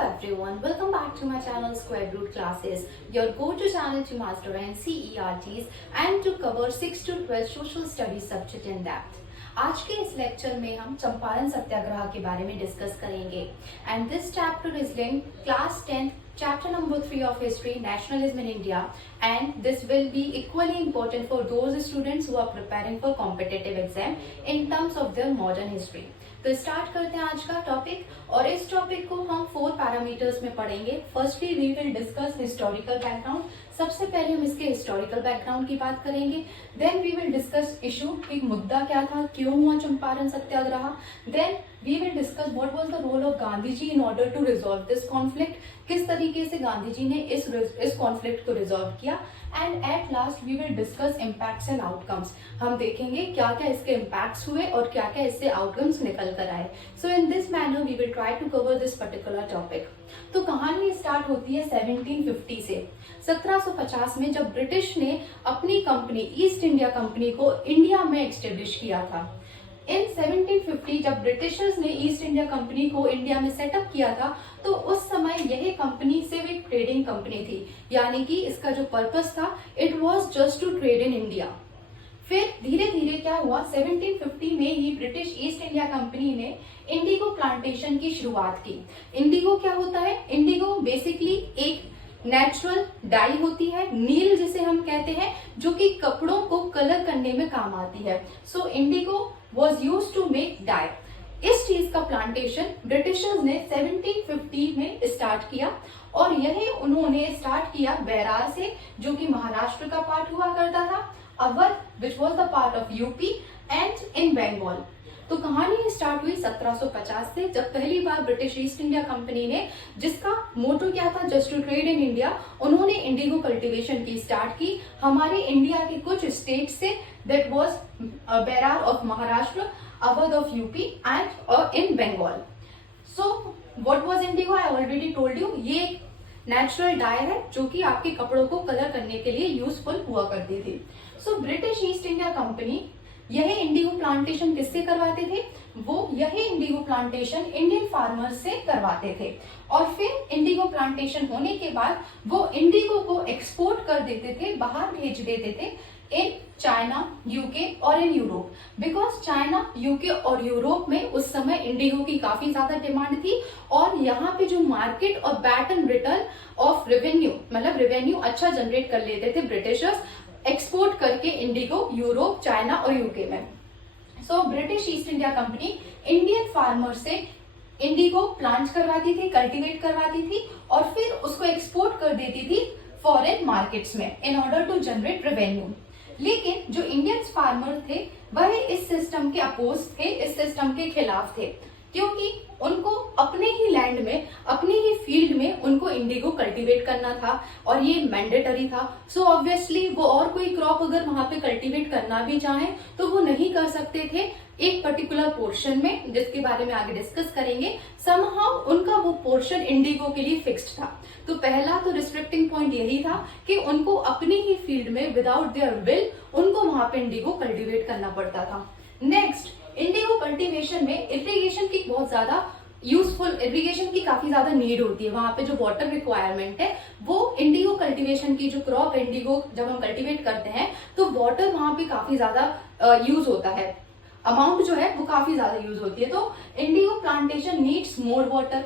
everyone, welcome back to my channel Square Root Classes, your go-to channel to master NCERTs and to cover 6 to 12 social studies subject in depth. आज के इस lecture में हम चंपारण सत्याग्रह के बारे में discuss करेंगे and this chapter is linked class 10th chapter number 3 of history nationalism in India, and this will be equally important for those students who are preparing for competitive exam in terms of their modern history. तो start करते हैं आज का topic और इस topic को हम 4 parameters में पढ़ेंगे. Firstly we will discuss historical background. सबसे पहले हम इसके हिस्टोरिकल बैकग्राउंड की बात करेंगे. Then we will discuss issue कि मुद्दा क्या था, क्यों हुआ Champaran satyagraha. Then we will discuss what was the role of Gandhi ji in order to resolve this conflict. किस तरीके से गांधी जी ने इस कॉन्फ्लिक्ट को रिजॉल्व किया. And at last we will discuss impacts and outcomes. हम देखेंगे क्या क्या इसके इम्पैक्ट्स हुए और क्या क्या इससे आउटकम्स निकल कर आए. So in this manner we will try to cover this particular topic. तो कहानी स्टार्ट होती है 1750 से. 1750 में जब ब्रिटिश ने अपनी कंपनी ईस्ट इंडिया कंपनी को इंडिया में एस्टेब्लिश किया था. इन 1750 जब ब्रिटिशर्स ने ईस्ट इंडिया कंपनी को इंडिया में सेटअप किया था तो उस समय यह कंपनी सिर्फ एक ट्रेडिंग कंपनी थी, यानी कि इसका जो पर्पस था it was just to trade in India. फिर धीरे धीरे क्या हुआ, 1750 में ही ब्रिटिश ईस्ट इंडिया कंपनी ने इंडिगो प्लांटेशन की शुरुआत की. इंडिगो क्या होता है? इंडिगो बेसिकली एक नेचुरल डाई होती है, नील जिसे हम कहते हैं, जो कि कपड़ों को कलर करने में काम आती है. सो Indigo was used to make dye. इस चीज का प्लांटेशन ब्रिटिशर्स ने 1750 में स्टार्ट किया और यह उन्होंने स्टार्ट किया बैरार से, जो कि महाराष्ट्र का पार्ट हुआ करता था, Awadh which was the part of UP and in Bengal. तो कहानी स्टार्ट हुई 1750 से, जब पहली बार ब्रिटिश ईस्ट इंडिया कंपनी ने, जिसका मोटो क्या था, just to trade in India, उन्होंने इंडिगो कल्टीवेशन की स्टार्ट की हमारे इंडिया के कुछ स्टेट से. That was Berar of Maharashtra, Awadh of UP and in Bengal. So what was indigo? I already told you, ये नेचुरल डाई है जो कि आपके कपड़ों को कलर करने के लिए यूजफुल हुआ करती थी. So British East India company यह इंडिगो प्लांटेशन किससे करवाते थे? वो यह इंडिगो प्लांटेशन इंडियन फार्मर्स से करवाते थे और फिर इंडिगो प्लांटेशन होने के बाद वो इंडिगो को एक्सपोर्ट कर देते थे, बाहर भेज देते थे इन चाइना, यूके और in Europe. Because China, UK और यूरोप में उस समय इंडिगो की काफी ज्यादा डिमांड थी और यहाँ पे जो मार्केट और bat and return of revenue, मतलब रेवेन्यू अच्छा जनरेट कर लेते थे ब्रिटिशर्स एक्सपोर्ट करके इंडिगो यूरोप, चाइना और यूके में. So British East India company Indian farmer से इंडिगो प्लांट करवाती थी, कल्टीवेट करवाती थी और फिर उसको एक्सपोर्ट कर देती थी फॉरेन मार्केट्स में in order to generate revenue. लेकिन जो इंडियन फार्मर थे वह इस सिस्टम के अपोज थे, इस सिस्टम के खिलाफ थे, क्योंकि उनको अपने ही लैंड में, अपने ही फील्ड में उनको इंडिगो कल्टीवेट करना था और ये मैंडेटरी था. सो ऑब्वियसली वो और कोई क्रॉप अगर वहां पे कल्टीवेट करना भी चाहे तो वो नहीं कर सकते थे एक पर्टिकुलर पोर्शन में, जिसके बारे में आगे डिस्कस करेंगे. समहाउ उनका वो पोर्शन इंडिगो के लिए फिक्स्ड था. तो पहला तो रिस्ट्रिक्टिंग पॉइंट यही था कि उनको अपने ही फील्ड में विदाउट देयर विल उनको वहां पे इंडिगो कल्टीवेट करना पड़ता था. नेक्स्ट, इंडिगो कल्टीवेशन में इरिगेशन की बहुत ज्यादा यूजफुल, इरिगेशन की काफी ज्यादा नीड होती है. वहां पे जो वाटर रिक्वायरमेंट है वो इंडिगो कल्टीवेशन की, जो क्रॉप इंडिगो जब हम कल्टीवेट करते हैं तो वाटर वहां पे काफी ज्यादा यूज होता है, अमाउंट जो है वो काफी ज्यादा यूज होती है. तो Indigo plantation needs more water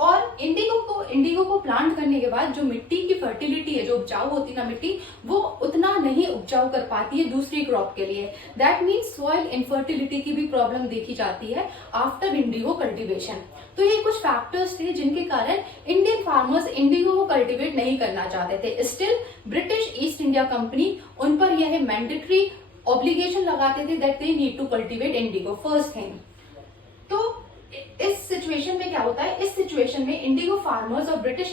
और इंडिगो को प्लांट करने के बाद जो मिट्टी की फर्टिलिटी है, जो उपजाऊ होती है ना मिट्टी, वो उतना नहीं उपजाऊ कर पाती है दूसरी क्रॉप के लिए. दैट मीन्स सॉइल इनफर्टिलिटी की भी प्रॉब्लम देखी जाती है आफ्टर इंडिगो कल्टीवेशन. तो ये कुछ फैक्टर्स थे जिनके कारण इंडियन फार्मर्स इंडिगो को कल्टीवेट नहीं करना चाहते थे. Still British East India company उन पर यह मैंडेटरी ऑब्लिगेशन लगाते थे that they need to cultivate indigo. First thing, तो इस सिचुएशन में क्या होता है, इस सिचुएशन में इंडिगो फार्मर्स और ब्रिटिश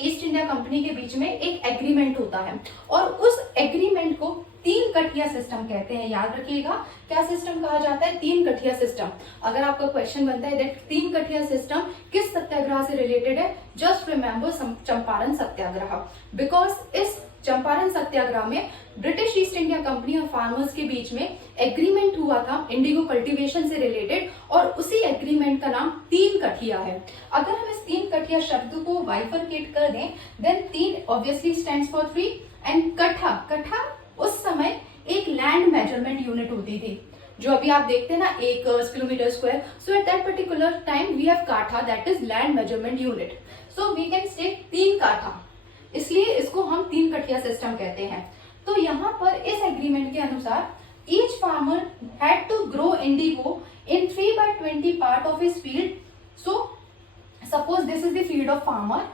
ईस्ट इंडिया कंपनी के बीच में एक एग्रीमेंट होता है और उस एग्रीमेंट को तीन कठिया सिस्टम कहते हैं। याद रखिएगा क्या सिस्टम कहा जाता है, तीन कठिया सिस्टम। अगर आपका क्वेश्चन बनता है दैट तीन कठिया सिस्टम किस सत्याग्रह से रिलेटेड है, just remember Champaran Satyagraha, because इस चंपारण सत्याग्रह में ब्रिटिश ईस्ट इंडिया कंपनी और फार्मर्स के बीच में एग्रीमेंट हुआ था इंडिगो कल्टीवेशन से रिलेटेड, और उसी एग्रीमेंट का नाम तीन कठिया है। अगर हम इस तीन कठिया शब्द को बाइफरकेट कर दें, देन तीन obviously stands for three, and कठा, कठा उस समय एक लैंड मेजरमेंट यूनिट होती थी, जो अभी आप देखते हैं ना 1 kilometre square, so at that particular time we have katha, that is land measurement unit. So we can say तीन काठा, इसलिए इसको हम तीन कठिया सिस्टम कहते हैं। तो यहाँ पर इस एग्रीमेंट के अनुसार each farmer had to grow indigo in 3/20 part of his field. So suppose this is the field of farmer,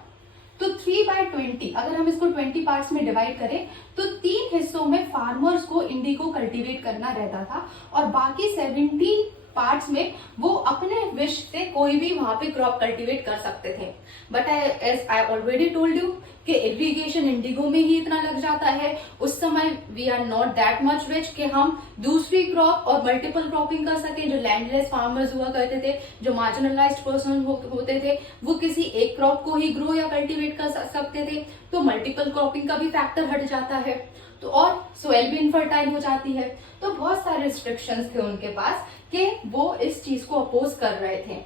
तो 3/20 अगर हम इसको 20 पार्ट्स में डिवाइड करें तो तीन हिस्सों में फार्मर्स को इंडिगो कल्टीवेट करना रहता था, और बाकी 17 पार्ट्स में वो अपने विश से कोई भी वहां पे क्रॉप कल्टीवेट कर सकते थे। But as I already told you कि इरिगेशन इंडिगो में ही इतना लग जाता है, उस समय we are not that much rich कि हम दूसरी क्रॉप और मल्टीपल क्रॉपिंग कर सके। जो लैंडलेस फार्मर्स हुआ करते थे, जो मार्जिनलाइज्ड पर्सन होते थे, वो किसी एक क्रॉप को ही ग्रो या कल्टीवेट कर सकते थे, तो मल्टीपल क्रॉपिंग का भी फैक्टर हट जाता है, तो और सोइल भी इनफर्टाइल हो जाती है। तो बहुत सारे रिस्ट्रिक्शंस थे उनके पास कि वो इस चीज को अपोज कर रहे थे।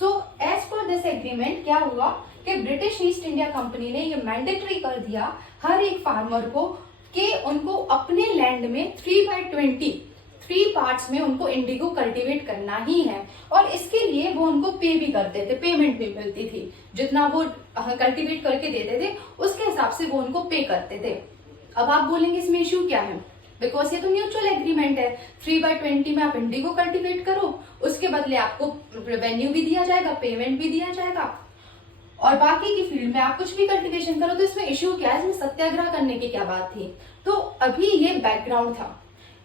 So as per this agreement क्या हुआ कि ब्रिटिश ईस्ट इंडिया कंपनी ने ये मैंडेटरी कर दिया हर एक फार्मर को कि उनको अपने लैंड में 3/20 3 पार्ट्स में उनको इंडिगो कल्टीवेट करना ही है, और इसके लिए वो उनको पे भी करते थे, पेमेंट भी मिलती थी, जितना वो कल्टीवेट करके देते थे उसके हिसाब से वो उनको पे करते थे। अब आप बोलेंगे इसमें इश्यू क्या है, बिकॉज ये तो म्यूचुअल एग्रीमेंट है, 3/20 में आप इंडिगो कल्टीवेट करो, उसके बदले आपको रेवेन्यू भी दिया जाएगा, पेमेंट भी दिया जाएगा, और बाकी की फील्ड में आप कुछ भी कल्टीवेशन करो, तो इसमें इश्यू क्या है, इसमें सत्याग्रह करने की क्या बात थी। तो अभी ये बैकग्राउंड था।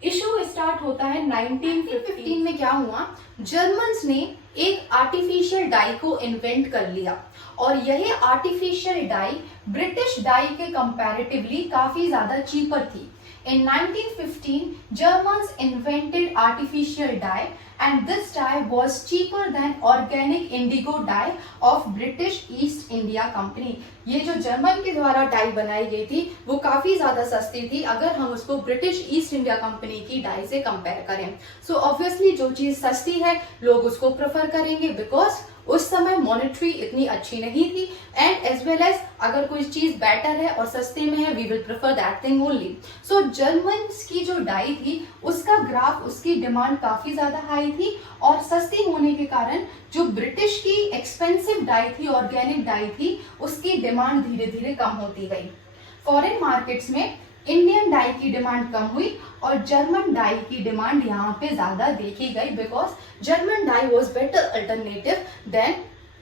इश्यू स्टार्ट होता है 1915 में। क्या हुआ, जर्मन्स ने एक आर्टिफिशियल डाई को इन्वेंट कर लिया, और यह आर्टिफिशियल डाई ब्रिटिश डाई के कंपैरेटिवली काफी ज्यादा चीपर थी। In 1915, Germans invented artificial dye, and this dye was cheaper than organic indigo dye of British East India Company. ये जो जर्मन के द्वारा डाई बनाई गई थी वो काफी ज्यादा सस्ती थी अगर हम उसको ब्रिटिश ईस्ट इंडिया कंपनी की डाई से कंपेयर करें। सो ऑब्वियसली जो चीज सस्ती है लोग उसको प्रेफर करेंगे, बिकॉज उस समय मॉनेटरी इतनी अच्छी नहीं थी, एंड एज वेल एज अगर कोई चीज बेटर है और सस्ते में है, we will prefer that thing only. So Germans की जो डाई थी उसका ग्राफ, उसकी डिमांड काफी ज्यादा हाई थी, और सस्ती होने के कारण जो ब्रिटिश की एक्सपेंसिव डाई थी, ऑर्गेनिक डाई थी, उसकी डिमांड धीरे धीरे कम होती गई। फॉरेन मार्केट्स में इंडियन डाई की डिमांड कम हुई और जर्मन डाई की डिमांड यहाँ पे ज्यादा देखी गई, because German dye was better alternative than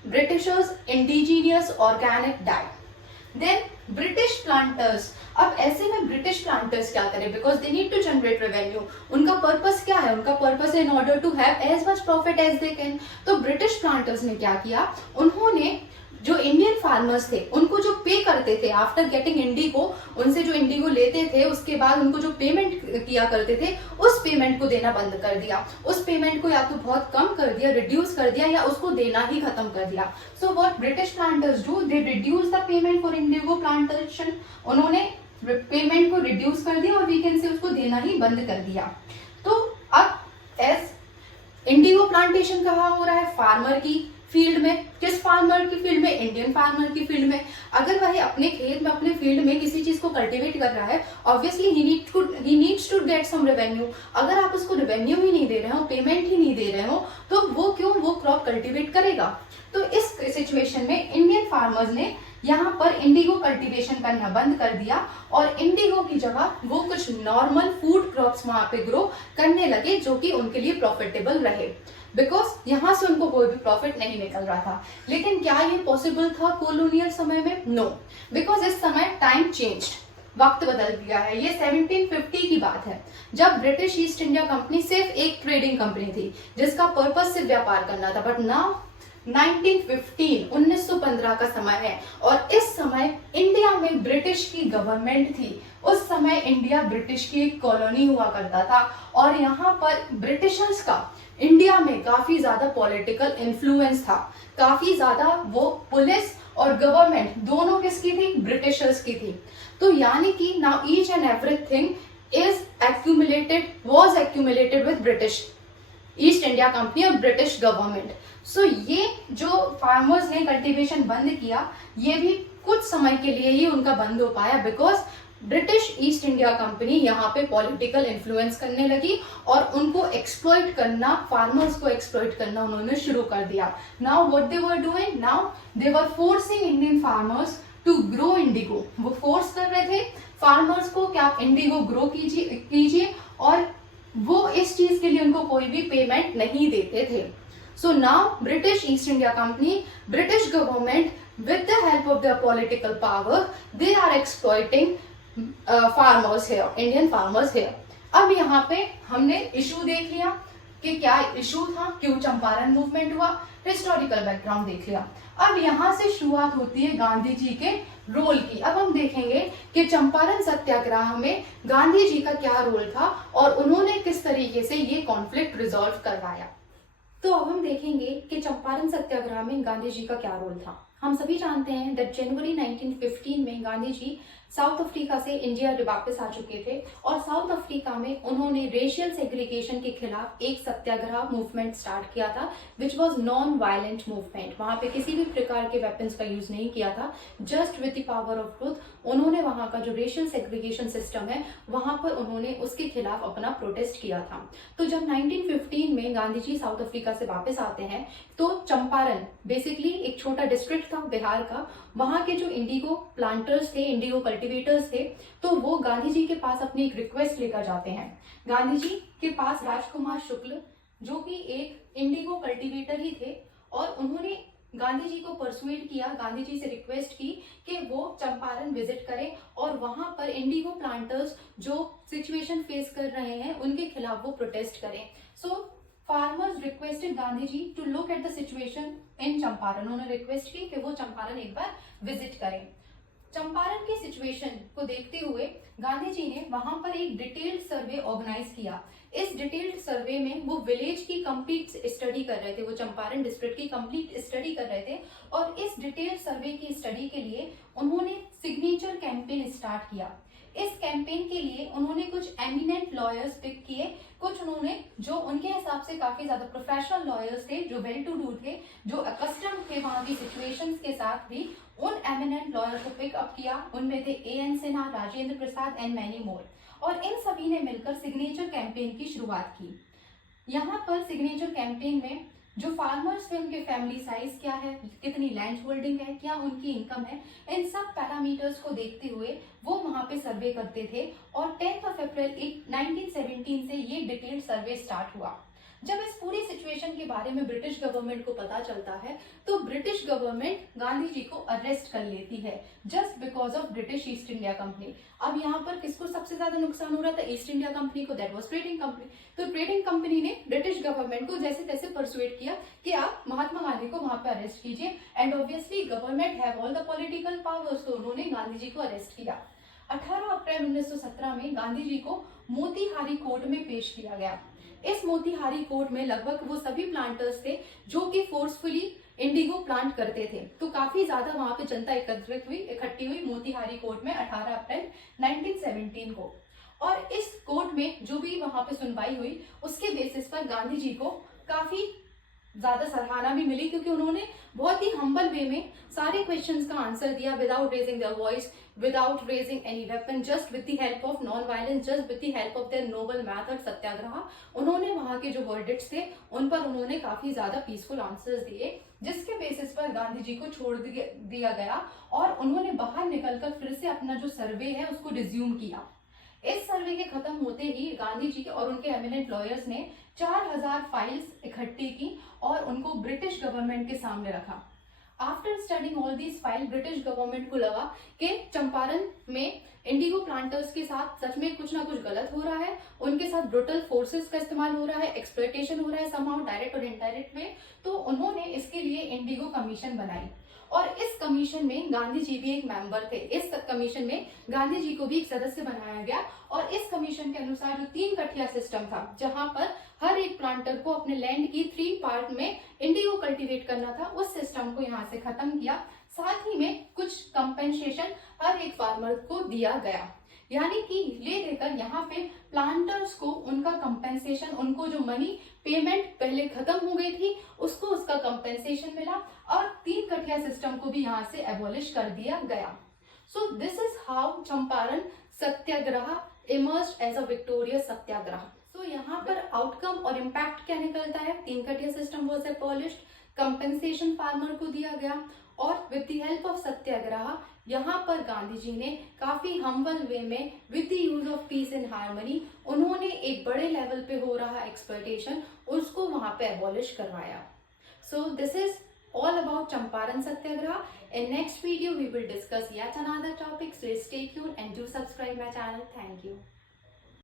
Britishers indigenous organic dye. Then British planters, अब ऐसे में ब्रिटिश प्लांटर्स क्या करें, because they need to generate revenue. उनका पर्पस क्या है, उनका पर्पस है in order to have as much profit as they can. तो ब्रिटिश प्लांटर्स ने क्या किया, उन्होंने जो इंडियन फार्मर्स थे उनको जो पे करते थे आफ्टर गेटिंग इंडिगो, उनसे जो इंडिगो लेते थे उसके बाद उनको जो पेमेंट किया करते थे उस पेमेंट को देना बंद कर दिया। उस पेमेंट को या तो बहुत कम कर दिया, रिड्यूस कर दिया, या उसको देना ही खत्म कर दिया। So what British planters do, they reduce the payment for Indigo plantation. उन्होंने पेमेंट को रिड्यूस कर दिया और वी कैन से उसको देना ही बंद कर दिया। तो अब एज इंडिगो प्लांटेशन कहाँ हो रहा है, फार्मर की फील्ड में। किस फार्मर की फील्ड में, इंडियन फार्मर की फील्ड में। अगर वह अपने खेत में, अपने फील्ड में किसी चीज को कल्टीवेट कर रहा है, obviously he needs to get some revenue. अगर आप उसको रेवेन्यू ही नहीं दे रहे हो, पेमेंट ही नहीं दे रहे हो, तो वो क्यों वो क्रॉप कल्टीवेट करेगा। तो इस सिचुएशन में इंडियन फार्मर्स ने यहाँ पर इंडिगो कल्टीवेशन करना बंद कर दिया, और इंडिगो की जगह वो कुछ नॉर्मल फूड क्रॉप्स वहां पे ग्रो करने लगे, जो कि उनके लिए प्रॉफिटेबल रहे, बिकॉज यहाँ से उनको कोई भी प्रॉफिट नहीं निकल रहा था। लेकिन क्या ये पॉसिबल था कॉलोनियल समय में? नो, बिकॉज इस समय टाइम चेंज्ड, वक्त बदल गया है। ये 1750 की बात है, जब ब्रिटिश ईस्ट इंडिया कंपनी सिर्फ एक ट्रेडिंग कंपनी थी जिसका पर्पस सिर्फ व्यापार करना था। बट नाउ 1915 का समय है और इस समय इंडिया में ब्रिटिश की गवर्नमेंट थी। उस समय इंडिया ब्रिटिश की एक कॉलोनी हुआ करता था और यहाँ पर ब्रिटिशर्स का इंडिया में काफी ज्यादा पॉलिटिकल इन्फ्लुएंस था। काफी ज्यादा वो पुलिस और गवर्नमेंट दोनों किसकी थी? ब्रिटिशर्स की थी। तो यानी कि now each and everything was accumulated with British East India company और ब्रिटिश गवर्नमेंट। सो ये जो फार्मर्स ने कल्टीवेशन बंद किया, ये भी कुछ समय के लिए ही उनका बंद हो पाया because British East India company यहाँ पे पॉलिटिकल इन्फ्लुएंस करने लगी और उनको एक्सप्लॉइट करना, फार्मर्स को एक्सप्लॉइट करना उन्होंने शुरू कर दिया। Now what they were doing, now they were forcing Indian farmers to grow indigo. वो फोर्स कर रहे थे फार्मर्स को कि आप इंडिगो ग्रो कीजिए और वो इस चीज के लिए उनको कोई भी पेमेंट नहीं देते थे। So now British East India company, British government with the help of their political power, they are exploiting farmers here, Indian farmers here. अब यहाँ पे हमने इशू देख लिया कि क्या इशू था, क्यों चंपारण मूवमेंट हुआ, हिस्टोरिकल बैकग्राउंड देख लिया। अब यहाँ से शुरुआत होती है गांधी जी के रोल की। अब हम देखेंगे कि चंपारण सत्याग्रह में गांधी जी का क्या रोल था और उन्होंने किस तरीके से ये कॉन्फ्लिक्ट रिजॉल्व करवाया। तो अब हम देखेंगे कि चंपारण सत्याग्रह में गांधी जी का क्या रोल था। हम सभी जानते हैं दैट जनवरी 1915 में गांधी जी साउथ अफ्रीका से इंडिया वापस आ चुके थे और साउथ अफ्रीका में उन्होंने रेशियल सेग्रीगेशन के खिलाफ एक सत्याग्रह मूवमेंट स्टार्ट किया था which was non violent movement. वहां पे किसी भी प्रकार के वेपन्स का यूज नहीं किया था, just with the power of truth उन्होंने वहां का जो रेशियल सेग्रीगेशन सिस्टम है वहां पर उन्होंने उसके खिलाफ अपना प्रोटेस्ट किया था। तो जब 1915 में गांधी जी साउथ अफ्रीका से वापस आते हैं तो चंपारण बेसिकली एक छोटा डिस्ट्रिक्ट था बिहार का, वहां के जो इंडिगो प्लांटर्स थे, इंडिगो कल्टीवेटर्स थे, तो वो गांधी जी के पास अपनी एक रिक्वेस्ट लेकर जाते हैं। गांधी जी के पास राजकुमार शुक्ल जो कि एक इंडिगो कल्टीवेटर ही थे और उन्होंने गांधी जी को परसुएड किया, गांधी जी से रिक्वेस्ट की कि वो चंपारण विजिट करें और वहां पर इंडिगो प्लांटर्स जो सिचुएशन फेस कर रहे हैं उनके खिलाफ वो प्रोटेस्ट करें। So farmers requested Gandhi ji to look at the situation in Champaran. उन्होंने रिक्वेस्ट की कि वो चंपारण एक बार विजिट करें। चंपारण की सिचुएशन को देखते हुए गांधी जी ने वहां पर एक डिटेल्ड सर्वे ऑर्गेनाइज किया। इस डिटेल्ड सर्वे में वो विलेज की कंप्लीट स्टडी कर रहे थे, वो चंपारण डिस्ट्रिक्ट की कंप्लीट स्टडी कर रहे थे और इस डिटेल्ड सर्वे की स्टडी के लिए उन्होंने सिग्नेचर कैंपेन स्टार्ट किया। इस कैंपेन के लिए उन्होंने कुछ एमिनेंट लॉयर्स पिक किए, कुछ उन्होंने जो उनके हिसाब से काफी ज्यादा प्रोफेशनल लॉयर्स थे, जो वेल टू डू थे, जो अकस्टम थे वहां की सिचुएशंस के साथ भी, उन एमिनेंट लॉयर को पिकअप किया। उनमें थे A.N. Sinha, Rajendra Prasad and many more और इन सभी ने मिलकर सिग्नेचर कैंपेन की शुरुआत की। यहाँ पर सिग्नेचर कैंपेन में जो फार्मर्स थे उनके फैमिली साइज क्या है, कितनी लैंड होल्डिंग है, क्या उनकी इनकम है, इन सब पैरामीटर्स को देखते हुए वो वहां पे सर्वे करते थे और 10 अप्रैल 1917 से ये डिटेल्ड सर्वे स्टार्ट हुआ। जब इस पूरी सिचुएशन के बारे में ब्रिटिश गवर्नमेंट को पता चलता है तो ब्रिटिश गवर्नमेंट गांधी जी को अरेस्ट कर लेती है just because of British East India company. अब यहाँ पर किसको सबसे ज्यादा नुकसान हो रहा था? ईस्ट इंडिया कंपनी को, दैट वाज ट्रेडिंग कंपनी। तो ट्रेडिंग कंपनी ने ब्रिटिश गवर्नमेंट को जैसे तैसे परसुएट किया कि आप महात्मा गांधी को वहां पर अरेस्ट कीजिए and obviously government have all the political powers, तो उन्होंने गांधी जी को अरेस्ट किया। 18 अप्रैल 1917 में गांधी जी को मोतीहारी कोर्ट में पेश किया गया। इस मोतीहारी कोर्ट में लगभग वो सभी प्लांटर्स थे जो कि फोर्सफुली इंडिगो प्लांट करते थे। तो काफी ज्यादा वहां पे जनता इकट्ठी हुई मोतीहारी कोर्ट में 18 अप्रैल 1917 को। और इस कोर्ट में जो भी वहां पे सुनवाई हुई उसके बेसिस पर गांधी जी को काफी ज्यादा सराहना भी मिली क्योंकि उन्होंने बहुत ही हम्बल वे में सारे क्वेश्चंस का आंसर दिया without raising their voice, without raising any weapon, just with the help of non violence, just with the help of their noble method satyagraha. उन्होंने वहां के जो वर्डिक्ट्स थे उन पर उन्होंने काफी ज्यादा पीसफुल आंसर्स दिए जिसके बेसिस पर गांधी जी को छोड़ दिया गया और उन्होंने बाहर निकलकर फिर से अपना जो सर्वे है उसको रिज्यूम किया। इस सर्वे के खत्म होते ही गांधी जी के और उनके एमिनेंट लॉयर्स ने 4000 फाइल्स इकट्ठी की और उनको ब्रिटिश गवर्नमेंट के सामने रखा। After studying all these file British government को लगा कि चंपारण में इंडिगो प्लांटर्स के साथ सच में कुछ ना कुछ गलत हो रहा है, उनके साथ ब्रुटल फोर्सेस का इस्तेमाल हो रहा है, एक्सप्लॉयटेशन हो रहा है समहाउ डायरेक्ट और इनडायरेक्ट में। तो उन्होंने इसके लिए इंडिगो कमीशन बनाई और इस कमीशन में गांधी जी भी एक मेंबर थे। इस कमीशन में गांधी जी को भी एक सदस्य बनाया गया और इस कमीशन के अनुसार जो 3 कठिया सिस्टम था, जहां पर हर एक प्लांटर को अपने लैंड की 3 पार्ट में इंडिगो कल्टीवेट करना था, उस सिस्टम को यहाँ से खत्म किया। साथ ही में कुछ कंपेंसेशन हर एक फार्मर को दिया गया, यानी कि ले देकर यहाँ पे प्लांटर्स को उनका कंपेंसेशन, उनको जो मनी पेमेंट पहले खत्म हो गई थी उसको उसका कंपेंसेशन मिला और 3 कठिया सिस्टम को भी यहाँ से एबॉलिश कर दिया गया। So this is how Champaran satyagraha emerged as a victorious satyagraha. सो यहाँ पर आउटकम और इम्पैक्ट क्या निकलता है? 3 kathia system was abolished, compensation farmer को दिया गया और with the help of satyagraha यहाँ पर गांधी जी ने काफी हम्बल वे में with the use of peace and harmony उन्होंने एक बड़े लेवल पे हो रहा एक्सप्लॉयटेशन उसको वहां पे एबॉलिश करवाया। सो this is all about Champaran Satyagraha. In next video we will discuss yet another topic, so stay tuned and do subscribe my channel. Thank you.